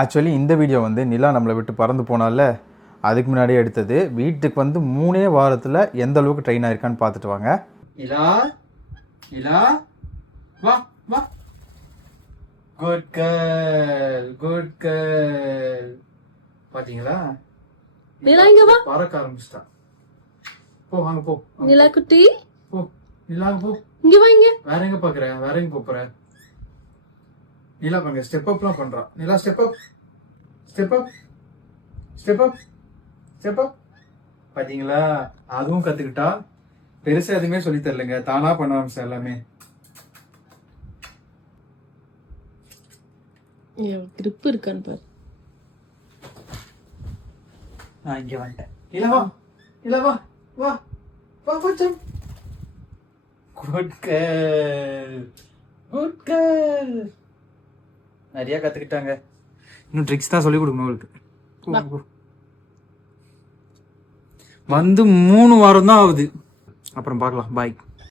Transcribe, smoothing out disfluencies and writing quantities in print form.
Actually இந்த video வந்து நிலா நம்மளை விட்டு பறந்து போனால அதுக்கு முன்னாடியே எடுத்தது. வீட்டுக்கு வந்து 3 வாரத்தில் எந்த அளவுக்கு ட்ரெயின் ஆயிருக்கான்னு பார்த்துட்டு வாங்க. நிலா நிலா வா வா. Good girl good girl. பாத்தீங்களா நிலா இங்க வா. பறக்க ஆரம்பிச்சிட்டா. போ வாங்க போ. நிலா குட்டி போ நிலா போ. இங்க வா. இங்க வேற எங்க பாக்குற? வேற எங்க போற? நிலா பாருங்க ஸ்டெப் அப்லாம் பண்றா. Nila step up step up step up step up. பாத்தீங்களா அதுவும் கத்துக்கிட்டா. பெருசா எதுவுமே சொல்லி தரலங்க, தானா பண்ண ஆரம்பிச்சா எல்லாமே. கிரிப் இருக்கான்னு பாரு. நான் இங்க வந்துட்டேன். நிலவா நிலவா வா வா கொஞ்சம். Good girl good girl. நிறைய கத்துக்கிட்டாங்க. இன்னும் ட்ரிக்ஸ் தான் சொல்லி கொடுக்கணும் உங்களுக்கு. வந்து 3 வாரம் தான் ஆகுது. அப்புறம் பார்க்கலாம். பாய்.